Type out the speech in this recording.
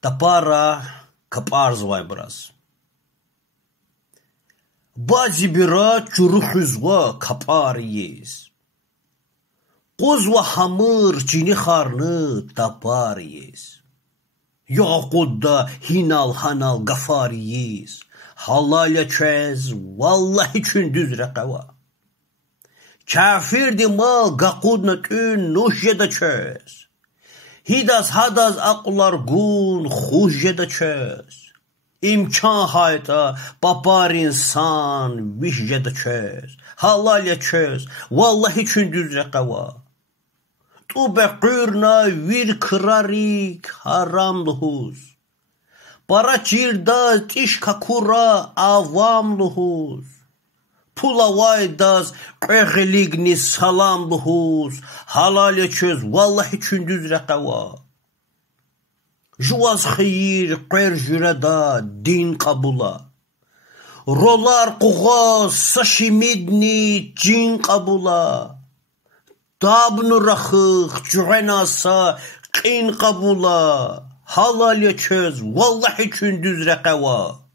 Тапара капарзвай брас. Бази бира чурухузва капар ес. Козва хамыр чини харны тапар ес. Яқудда хинал ханал гафар ес. Halaля çez, vallahi çündüz rekava. Kafir di ma gaqudna tün nuşjeda çez. Hidas hadas aqular gun xujjeda çez. İmkan hayta papar insan vişjeda çez. Halaля çez, vallahi çündüz rekava. Tu beqirna vir kırarik haram luhuz. Para çirda tiş kakura avam luhuz. Pula vaydas qeğiligni salam luhuz. Halal çöz vallahi çündüz rekava. Juvaz xeyir qer jüreda din kabula. Rolar quğa saşimidni cin kabula. Dabnu raxıq cüğenasa qin kabula. Halal çöz vallahi çündüz rekava.